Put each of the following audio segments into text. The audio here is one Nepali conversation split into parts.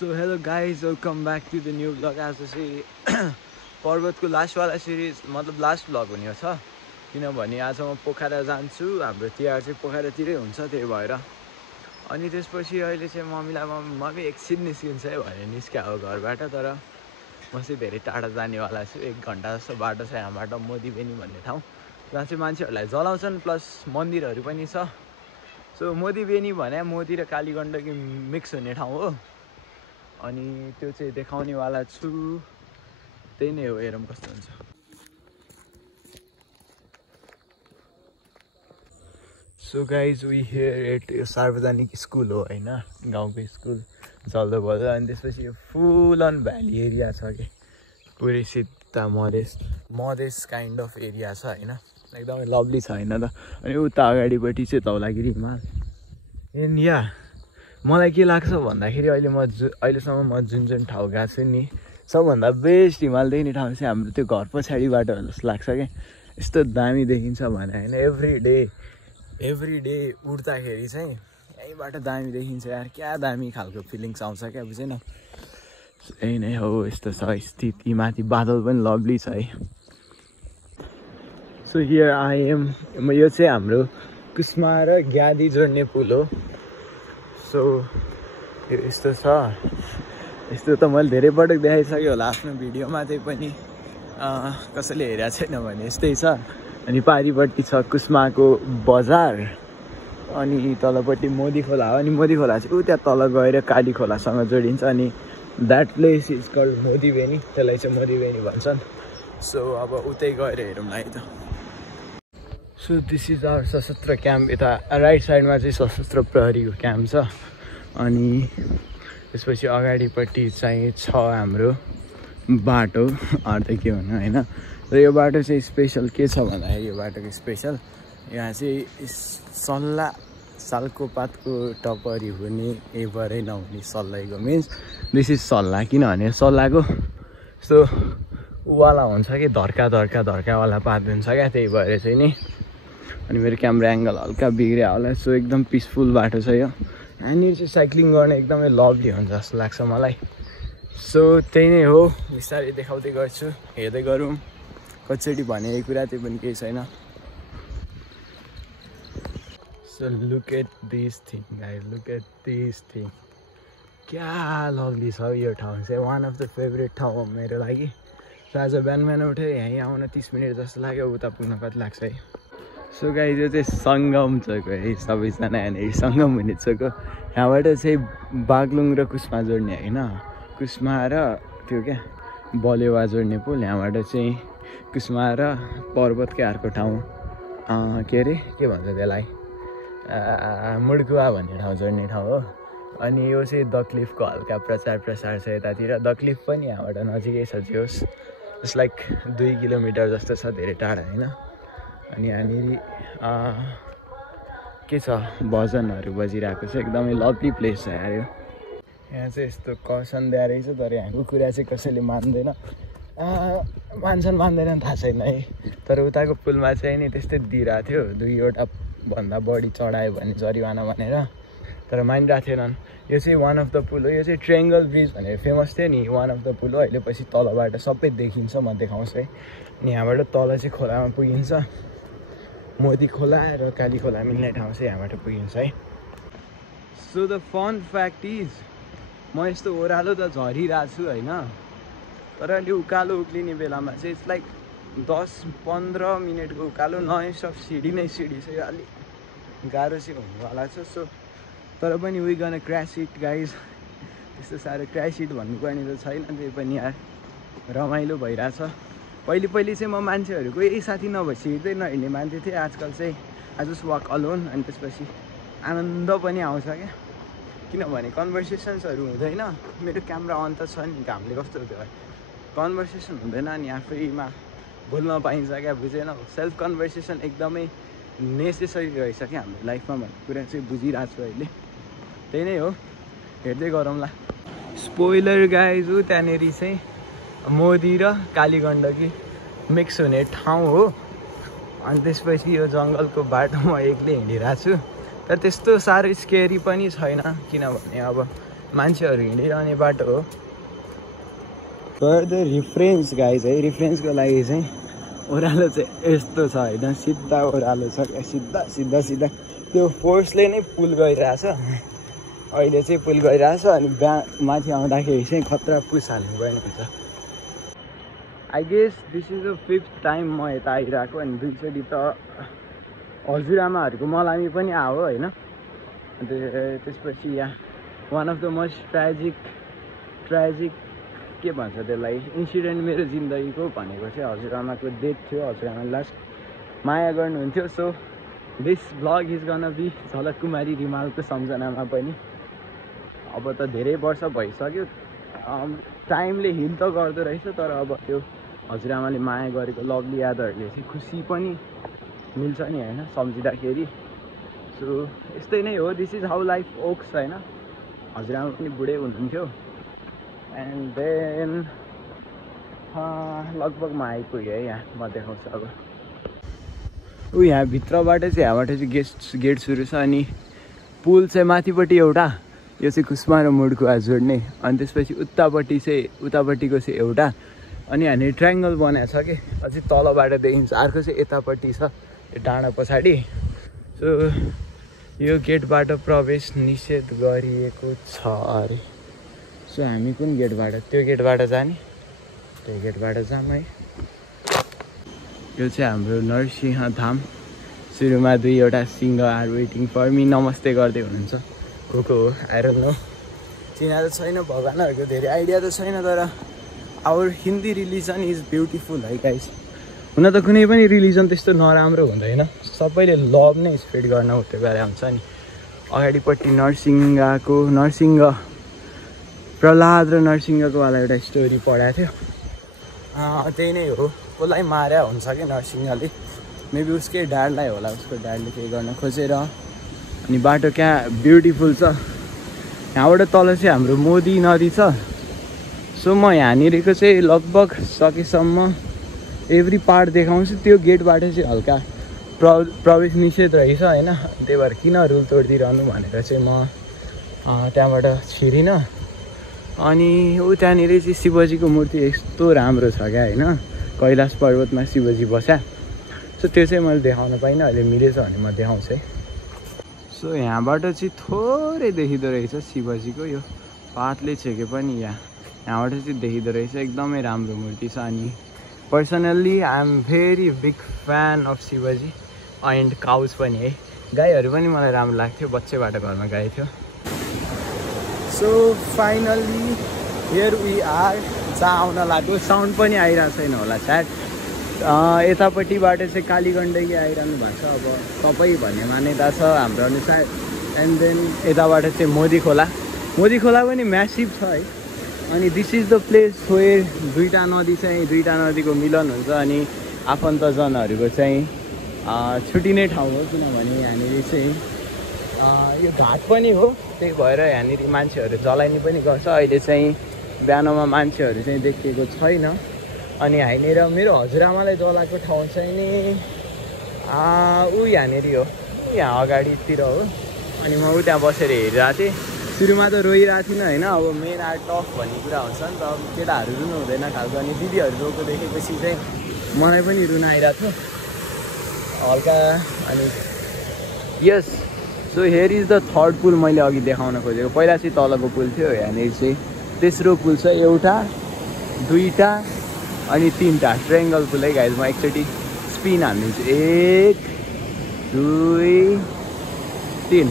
So hello guys, welcome back to the new vlog. आज चाहिँ पर्वतको लास्टवाला सिरिज मतलब लास्ट भ्लग हुने छ किनभने आज म पोखरा जान्छु। हाम्रो तिहार चाहिँ पोखरातिरै हुन्छ, त्यही भएर अनि त्यसपछि अहिले चाहिँ मम्मी एकछिन निस्किन्छ है भनेर निस्क्या हो घरबाट। तर म चाहिँ धेरै टाढा जानेवाला छु, 1 घन्टा जस्तो बाटो छ यहाँबाट मोदीबेनी भन्ने ठाउँ जहाँ चाहिँ मान्छेहरूलाई जलाउँछन् प्लस मन्दिरहरू पनि छ। सो मोदीबेनी भने मोदी र कालीगण्डकी मिक्स हुने ठाउँ हो अनि त्यो चाहिँ देखाउनेवाला छु। त्यही नै हो, हेरौँ कस्तो हुन्छ। So guys we here at सार्वजनिक स्कुल हो होइन, गाउँको स्कुल चल्दो बोल्दो। अनि त्यसपछि यो फुल अन भ्याली एरिया छ कि पुरै सिधा मधेस काइन्ड अफ एरिया छ होइन, एकदमै लभली छ होइन त। अनि उता अगाडिपट्टि चाहिँ धौलागिरी हिमाल। एन्ड या मलाई के लाग्छ भन्दाखेरि अहिलेसम्म म जुन ठाउँ गएको छु नि, सबभन्दा बेस्ट हिमाल देख्ने ठाउँ चाहिँ हाम्रो त्यो घर पछाडिबाट जस्तो लाग्छ क्या। यस्तो दामी देखिन्छ भने होइन, एभ्री डे उड्दाखेरि चाहिँ यहीँबाट दामी देखिन्छ यार, क्या दामी खालको फिलिङ्स आउँछ क्या, बुझेन। यही नै हो, यस्तो छ स्थिति। माथि बादल पनि लभली छ है। So here I am. यो चाहिँ हाम्रो कुस्मा र ग्यादी जोड्ने पुल हो। सो यो यस्तो छ। यस्तो त मैले धेरै पटक देखाइसकेँ होला आफ्नो भिडियोमा, त्यही पनि कसैले हेरेको छैन भने यस्तै छ। अनि पारिपट्टि छ कुस्माको बजार अनि तलपट्टि मोदी खोला हो। अनि मोदी खोला चाहिँ त्यहाँ तल गएर काली खोलासँग जोडिन्छ। अनि द्याट प्लेस इज कल्ड मोदीबेनी, त्यसलाई चाहिँ मोदीबेनी भन्छन्। सो अब उतै गएर हेरौँ है त। सो दिस इज आवर सशस्त्र क्याम्प। यता राइट साइडमा चाहिँ सशस्त्र प्रहरीको क्याम्प छ। अनि त्यसपछि अगाडिपट्टि चाहिँ छ हाम्रो बाटो, अरू त के भन्नु होइन। र यो बाटो चाहिँ स्पेसल के छ भन्दाखेरि, यो बाटोको स्पेसल यहाँ चाहिँ सल्ला सालको पातको टपरी हुने एभरै नहुने सल्लाइको मिन्स दिस इज सल्ला। किनभने सल्लाको यस्तो उवाला हुन्छ कि धर्कावाला पात हुन्छ क्या, त्यही भएर चाहिँ नि। अनि मेरो क्यामेरा एङ्गल हल्का बिग्रियो होला। सो एकदम पिसफुल बाटो छ यो। यहाँनिर चाहिँ साइक्लिङ गर्न एकदमै लभली हुन्छ जस्तो लाग्छ मलाई। सो त्यही नै हो, बिस्तारै देखाउँदै गर्छु, हेर्दै गरौँ। कतिचोटि भने यही कुरा, त्यो पनि केही छैन। So look at this thing guys, look at this thing. क्या लभली छ यो ठाउँ चाहिँ, वान अफ द फेभरेट ठाउँ हो मेरो लागि। सो आज बिहान उठेर यहीँ आउन 30 मिनट जस्तो लाग्यो, उता पुग्न कति लाग्छ है। सो गाइज यो चाहिँ सङ्गम चोक हो है, सबैजना यहाँनिर सङ्गम हुने चोक हो। यहाँबाट चाहिँ बागलुङ र कुस्मा जोड्ने होइन, कुस्मा र त्यो क्या बलेवा जोड्ने पुल। यहाँबाट चाहिँ कुस्मा र पर्वतकै अर्को ठाउँ के अरे के भन्छ त्यसलाई, मुड्कुवा भन्ने ठाउँ जोड्ने ठाउँ हो। अनि यो चाहिँ द क्लिफको हल्का प्रचार छ यतातिर। द क्लिफ पनि यहाँबाट नजिकै छ, जोस् जस्ट लाइक 2 किलोमिटर जस्तो छ, धेरै टाढा होइन। अनि यहाँनिर के छ, भजनहरू बजिरहेको छ, एकदमै लभली प्लेस छ यार यो। यहाँ चाहिँ यस्तो कर्सन दिएर रहेछ, तर यहाँको कुरा चाहिँ कसैले मान्दैन, मान्दैनन् थाहा छैन है। तर उताको पुलमा चाहिँ नि त्यस्तै दिइरहेको थियो, 2वटा भन्दा बढी चढायो भने जरिवाना भनेर, तर मानिरहेको थिएनन्। यो चाहिँ वान अफ द पुल हो। यो चाहिँ ट्रायङ्गल ब्रिज भनेर फेमस थियो नि, वान अफ द पुल हो। अहिले पछि तलबाट सबै देखिन्छ, म देखाउँछु है। अनि यहाँबाट तल चाहिँ खोलामा पुगिन्छ, मोदी खोला र काली खोला मिल्ने ठाउँ चाहिँ यहाँबाट पुगिन्छ है। So the fun fact is म यस्तो ओह्रालो त झरिरहेको छु होइन, तर अलि उकालो उक्लिने बेलामा चाहिँ इट्स लाइक 10-15 मिनटको उकालो, नन स्टप सिडी छ यो, अलिक गाह्रो चाहिँ हुनेवाला छ। सो तर पनि we gonna crash it guys. त्यस्तो साह्रो क्र्यास इट भन्नुपर्ने त छैन, त्यही पनि यार रमाइलो भइरहेछ। पहिले चाहिँ म मान्छेहरूको यही साथी नभएपछि हिँड्दै नहिँड्ने मान्छे थिएँ। आजकल चाहिँ आई जस्ट वाक अलोन। अनि त्यसपछि आनन्द पनि आउँछ क्या, किनभने कन्भर्सेसन्सहरू हुँदैन। मेरो क्यामेरा अन त छ नि, घामले कस्तो हुँदैन, कन्भर्सेसन हुँदैन अनि आफैमा बोल्न पाइन्छ क्या, बुझेन। सेल्फ कन्भर्सेसन एकदमै नेसेसरी रहेछ क्या हाम्रो लाइफमा भन्ने कुरा चाहिँ बुझिरहेको छु अहिले। त्यही नै हो, हेर्दै गरौँला। स्पोइलर गाइज हो, त्यहाँनिर चाहिँ मोदी र कालीगण्डकी मिक्स हुने ठाउँ हो। अनि त्यसपछि यो जङ्गलको बाटो म एक्लै हिँडिरहेको छु। तर त्यस्तो साह्रो स्केरी पनि छैन, किनभने अब मान्छेहरू हिँडिरहने बाटो हो। फर द रिफरेन्स गाइज है, रिफरेन्सको लागि चाहिँ ओह्रालो चाहिँ यस्तो छ होइन, सिधा ओह्रालो छ क्या, सिधा सिधा सिधा। त्यो फोर्सले नै पुल गइरहेछ, अहिले चाहिँ पुल गइरहेछ। अनि माथि आउँदाखेरि चाहिँ खतरा पुस हाल्नुपर्ने हुन्छ। I guess this is the 5th time म यता आइरहेको। अनि 2चोटि त हजुरआमाहरूको मलामी पनि आयो होइन। त्यसपछि यहाँ one of the most tragic के भन्छ त्यसलाई, इन्सिडेन्ट मेरो जिन्दगीको भनेको चाहिँ हजुरआमाको डेथ थियो। हजुरआमाले लास्ट माया गर्नुहुन्थ्यो। So this vlog is gonna be Jhalak Kumari रिमालको सम्झनामा पनि। अब त धेरै वर्ष भइसक्यो, टाइमले हिल त गर्दो रहेछ, तर अब त्यो हजुरआमाले माया गरेको लभली यादहरूले चाहिँ खुसी पनि मिल्छ नि होइन सम्झिँदाखेरि। सो यस्तै नै हो, this is how life works होइन। हजुरआमा पनि बुढै हुनुहुन्थ्यो। एन्ड देन लगभग म आइपुगेँ है, यहाँ म देखाउँछु अब। यहाँ भित्रबाट चाहिँ यहाँबाट चाहिँ गेट सुरु छ। अनि पुल चाहिँ माथिपट्टि एउटा, यो चाहिँ कुस्मा र मुडकुवा जोड्ने। अनि त्यसपछि उतापट्टिको चाहिँ एउटा। अनि यहाँनिर ट्रायङ्गल बनाएको छ कि, अझै तलबाट देखिन्छ। अर्को चाहिँ यतापट्टि छ, यो डाँडा पछाडि। सो यो गेटबाट प्रवेश निषेध गरिएको छ अरे। सो हामी कुन गेटबाट, त्यो गेटबाट जाने, त्यो गेटबाट जाऊँ है। यो चाहिँ हाम्रो नरसिंह धाम। सुरुमा 2वटा सिंह आर वेटिङ फर मी नमस्ते गर्दै हुनुहुन्छ। को हो आई डोन्ट नो, चिना त छैन, भगवानहरूको धेरै आइडिया त छैन। तर our Hindi religion is beautiful है गाइस। हुन त कुनै पनि रिलिजन त्यस्तो नराम्रो हुँदैन, सबैले लभ नै स्प्रेड गर्न उत्यो गरे हुन्छ नि। अगाडिपट्टि नरसिंह प्रहलाद र नरसिंहको वाला एउटा स्टोरी पढाएको थियो। त्यही नै हो, उसलाई मार्या हुन्छ कि नरसिंहले, मेबी उसकै ड्याडलाई होला, उसको ड्याडले केही गर्न खोजेर। अनि बाटो क्या ब्युटिफुल छ। यहाँबाट तल चाहिँ हाम्रो मोदी नदी छ। सो म यहाँनिरको चाहिँ लगभग सकेसम्म एभ्री पार्ट देखाउँछु। त्यो गेटबाट चाहिँ हल्का प्रवेश निषेध रहेछ होइन, त्यही भएर किन रुल तोडिदिइरहनु भनेर चाहिँ म त्यहाँबाट छिरिनँ। अनि त्यहाँनिर चाहिँ शिवजीको मूर्ति यस्तो राम्रो छ क्या होइन, कैलाश पर्वतमा शिवजी बस्या। सो त्यो चाहिँ मैले देखाउन पाइनँ, अहिले मिलेछ भने म देखाउँछु है। सो यहाँबाट चाहिँ थोरै देखिँदो रहेछ शिवजीको, यो पातले छेके पनि यहाँबाट चाहिँ देखिँदो रहेछ। एकदमै राम्रो मूर्ति छ। अनि personally I am very big fan of Shivji and cows पनि है, गाईहरू पनि मलाई राम्रो लाग्थ्यो, बच्चैबाट घरमा गाई थियो। So finally here we are, जहाँ आउन लाग्यो। साउन्ड पनि आइरहेको छैन होला सायद। यतापट्टिबाट चाहिँ कालीगण्डकी आइरहनु भएको छ, अब तपाईँ भन्ने मान्यता छ हाम्रो अनुसार। एन्ड देन यताबाट चाहिँ मोदी खोला पनि म्यासिभ छ है। अनि this is the place where दुईवटा नदीको मिलन हुन्छ। अनि आफन्तजनहरूको चाहिँ छुट्टिने ठाउँ हो, किनभने यहाँनिर चाहिँ यो घाट पनि हो, त्यही भएर यहाँनिर मान्छेहरू जलाइने पनि गर्छ। अहिले चाहिँ बिहानमा मान्छेहरू चाहिँ देखिएको छैन। अनि यहाँनिर मेरो हजुरआमालाई जलाएको ठाउँ चाहिँ नि यहाँनिर हो, यहाँ अगाडितिर हो। अनि म त्यहाँ बसेर हेरिरहेको थिएँ। सुरुमा त रोइरहेको थिइनँ होइन, अब मेन आर्ट टफ भन्ने कुरा हुन्छ नि त, अब केटाहरू रुनु हुँदैन खालको। अनि दिदीहरू रोएको देखेपछि चाहिँ मलाई पनि रुन आइरहेको थियो हल्का। अनि yes, so here is the 3rd पुल मैले अघि देखाउन खोजेको। पहिला चाहिँ तलको पुल थियो, यहाँनिर चाहिँ तेस्रो पुल छ। 1 2 अनि 3 ट्रायङ्गल पुल है गाइज। म एकचोटि स्पिन हालिदिन्छु, 1 2 3।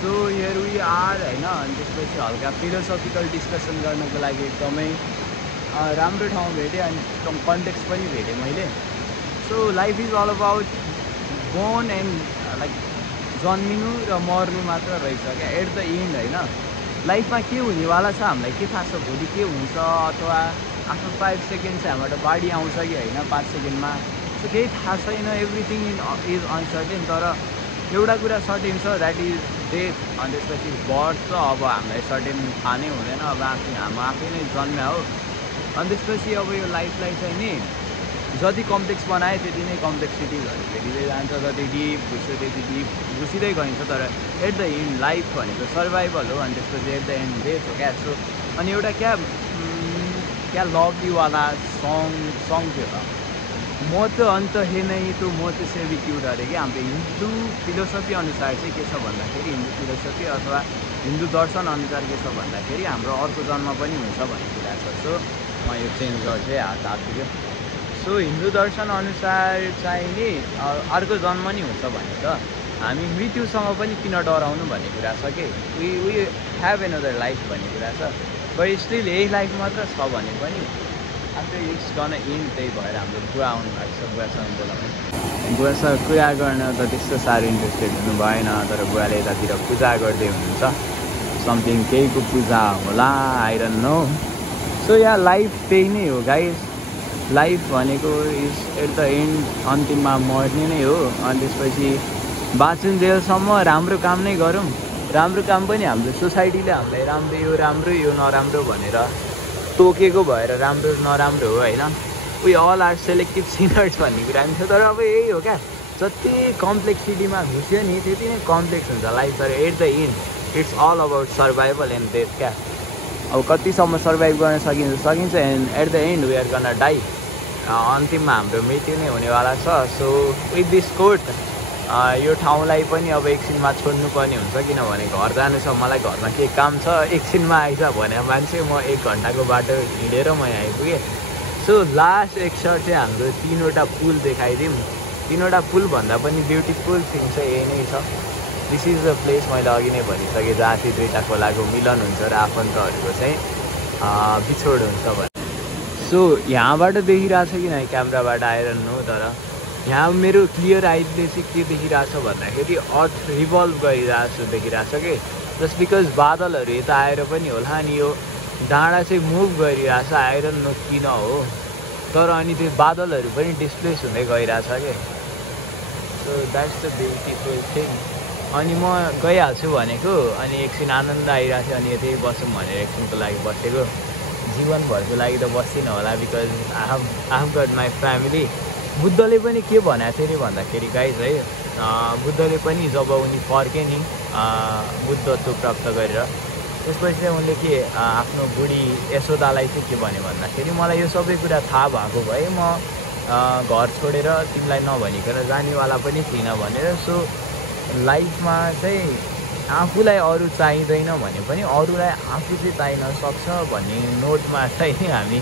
सो हियर वी आर होइन। अनि त्यसपछि हल्का फिलोसफिकल डिस्कसन गर्नको लागि एकदमै राम्रो ठाउँ भेटेँ। अनि कन्टेक्स्ट पनि भेटेँ मैले। So life is all about born and like जन्मिनु र मर्नु मात्र रहेछ क्या, एट द एन्ड होइन। लाइफमा के हुनेवाला छ हामीलाई के थाहा छ, भोलि के हुन्छ, अथवा आफ्टर 5 सेकेन्ड चाहिँ हामीबाट बाढी आउँछ कि होइन 5 सेकेन्डमा, सो केही थाहा छैन। Everything is uncertain. तर एउटा कुरा सर्टेन छ, द्याट इज डेथ। अनि त्यसपछि बर्थ छ, अब हामीलाई सर्टेन थाहा नै हुँदैन, अब हामी आफै नै जन्म्या हो। अनि त्यसपछि अब यो लाइफलाई चाहिँ नि जति कम्प्लेक्स बनायो त्यति नै कम्प्लेक्सिटीहरू भेटिँदै जान्छ, जति डिप घुस्यो त्यति डिप घुसिँदै गइन्छ। तर एट द एन्ड लाइफ भनेको सर्भाइभल हो, अनि त्यसपछि एट द एन्ड डेथ हो क्या। सो अनि एउटा क्या लभलीवाला सङ थियो त, म त अन्त हे नहीं तो म त्यसै भी क्युट अरे कि। हाम्रो हिन्दू फिलोसफी अनुसार चाहिँ के छ भन्दाखेरि, हिन्दू फिलोसफी अथवा हिन्दू दर्शन अनुसार के छ भन्दाखेरि हाम्रो अर्को जन्म पनि हुन्छ भन्ने कुरा छ। सो म यो चेन्ज गर्छु है, हात पुग्यो। सो हिन्दू दर्शन अनुसार चाहिँ नि अर्को जन्म नि हुन्छ भने त हामी मृत्युसँग पनि किन डराउनु भन्ने कुरा छ कि। वी ह्याभ एनदर लाइफ भन्ने कुरा छ, बट स्टिल यही लाइफ मात्र छ भने पनि आफ्टर इट्स गन इन। त्यही भएर हाम्रो बुवा आउनु भएको छ, बुवासँग बोलाउनु। बुवासँग कुरा गर्न त त्यस्तो साह्रो इन्ट्रेस्टेड हुनु भएन, तर बुवाले यतातिर पूजा गर्दै हुनुहुन्छ, समथिङ केहीको पूजा होला, आई डोन्ट नो। सो यहाँ लाइफ त्यही नै हो गाइस, लाइफ भनेको इज एट द एन्ड अन्तिममा मर्ने नै हो। अनि त्यसपछि बाँचुन्जेलसम्म राम्रो काम नै गरौँ। राम्रो काम पनि हाम्रो सोसाइटीले हामीलाई राम्रो यो नराम्रो भनेर तोकेको भएर राम्रो नराम्रो हो होइन। We all are selective sinners भन्ने कुरा पनि छ। तर अब यही हो क्या, जति कम्प्लेक्सिटीमा घुस्यो नि त्यति नै कम्प्लेक्स हुन्छ लाइफ। तर at the end it's all about survival and death क्या। अब कतिसम्म सर्भाइभ गर्न सकिन्छ and at the end we are gonna die. अन्तिममा हाम्रो मृत्यु नै हुनेवाला छ। सो विथ दिस कोट यो ठाउँलाई पनि अब एकछिनमा छोड्नुपर्ने हुन्छ, किनभने घर जानु छ मलाई, घरमा के काम छ, एकछिनमा आइज भने मान्छे म 1 घन्टाको बाटो हिँडेर म यहाँ आइपुगेँ। सो लास्ट एक सर्ट चाहिँ हाम्रो 3वटा पुल देखाइदिउँ। 3वटा पुलभन्दा पनि ब्युटिफुल थिङ चाहिँ यही नै छ। दिस इज द प्लेस, मैले अघि नै भनिसकेँ, जहाँ चाहिँ 2टा खोलाको मिलन हुन्छ र आफन्तहरूको चाहिँ बिछोड हुन्छ भने। सो यहाँबाट देखिरहेको छ कि नै क्यामेराबाट आएर नो, तर यहाँ मेरो क्लियर आइजले चाहिँ के देखिरहेछ भन्दाखेरि अर्थ रिभल्भ गरिरहेको छु देखिरहेछ कि। जस्ट बिकज बादलहरू यता आएर पनि होला, अनि यो डाँडा चाहिँ मुभ गरिरहेछ, आएर नो किन हो, तर अनि त्यो बादलहरू पनि डिस्प्लेस हुँदै गइरहेछ कि। So that's the beautiful thing. अनि म गइहाल्छु भनेको, अनि एकछिन आनन्द आइरहेको थियो, अनि यतै बसौँ भनेर एकछिनको लागि बसेको। जीवनभरको लागि त बस्दिनँ होला, because I have got my family. बुद्धले पनि के भनेको थियो अरे भन्दाखेरि गाइज है, बुद्धले पनि जब उनी फर्के नि बुद्धत्व प्राप्त गरेर, त्यसपछि चाहिँ उनले के आफ्नो बुढी यशोदालाई चाहिँ के भन्यो भन्दाखेरि, मलाई यो सबै कुरा थाहा भएको भए म घर छोडेर तिमीलाई नभनिकन जानेवाला पनि थिइनँ भनेर। सो लाइफमा चाहिँ आफूलाई अरू चाहिँदैन भने पनि अरूलाई आफू चाहिँ चाहिन सक्छ भन्ने नोटमा चाहिँ हामी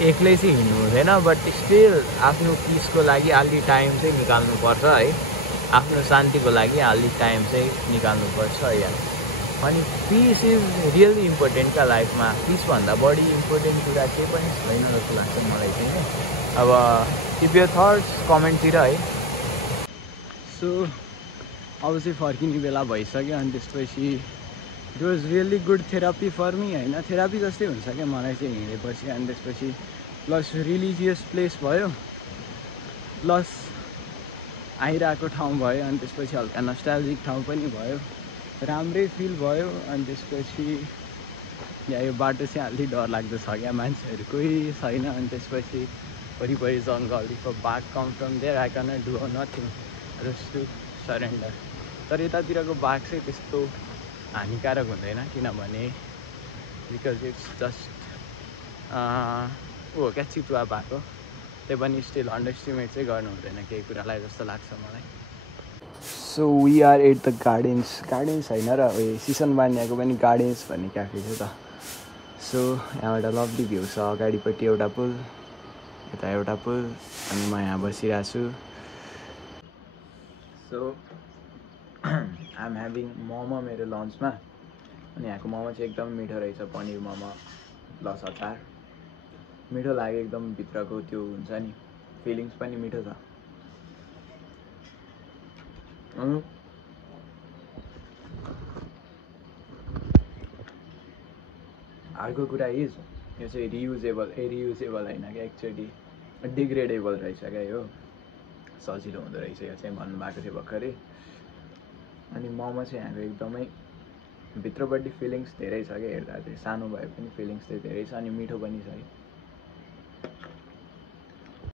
एक्लै चाहिँ हिँड्नु हुँदैन, बट स्टिल आफ्नो पिसको लागि अलि टाइम चाहिँ निकाल्नुपर्छ है, आफ्नो शान्तिको लागि अलि टाइम चाहिँ निकाल्नुपर्छ यार। अनि पिस इज रियली इम्पोर्टेन्ट क्या लाइफमा। पिसभन्दा बढी इम्पोर्टेन्ट कुरा केही पनि छैन जस्तो लाग्छ मलाई चाहिँ क्या। अब किप योर थट्स कमेन्टतिर है। सो अब चाहिँ फर्किने बेला भइसक्यो, अनि त्यसपछि it was really good therapy for me होइन, थेरापी जस्तै हुन्छ क्या मलाई चाहिँ हिँडेपछि। अनि त्यसपछि प्लस रिलिजियस प्लेस भयो, प्लस आइरहेको ठाउँ भयो, अनि त्यसपछि हल्का नस्टाल्जिक ठाउँ पनि भयो, राम्रै फिल भयो। अनि त्यसपछि यहाँ यो बाटो चाहिँ अलि डरलाग्दो छ क्या, मान्छेहरू कोही छैन। अनि त्यसपछि वरिपरि जङ्गल, इफ अ बाघ come from there I can do nothing just to surrender. तर यतातिरको बाघ चाहिँ त्यस्तो हानिकारक हुँदैन, किनभने बिकज इट्स जस्ट ऊ हो क्या, चितुवा भएको। त्यही पनि स्टिल अन्डर एस्टिमेट चाहिँ गर्नु हुँदैन केही कुरालाई जस्तो लाग्छ मलाई। So we are at the gardens होइन र उयो सिसन बानियाको पनि गार्डेन्स भन्ने क्याफे थियो त। सो यहाँबाट लभली भ्यू छ, अगाडिपट्टि एउटा पुल, यता एउटा पुल, अनि म यहाँ बसिरहेको छु। So I am having momo मेरो लन्चमा, अनि यहाँको मोमो चाहिँ एकदम मिठो रहेछ, पनिर मोमो प्लस अचार। मिठो लाग्यो एकदम, भित्रको त्यो हुन्छ नि फिलिङ्स पनि मिठो छ। अर्को कुरा इज यो चाहिँ रियुजेबल होइन क्या, एक्चुअली डिग्रेडेबल रहेछ क्या, यो सजिलो हुँदो रहेछ यो चाहिँ भन्नुभएको थियो भर्खरै। अनि मोमो चाहिँ यहाँको एकदमै भित्रपट्टि फिलिङ्स धेरै छ क्या, हेर्दा चाहिँ सानो भए पनि फिलिङ्स चाहिँ धेरै छ, अनि मिठो पनि छ है।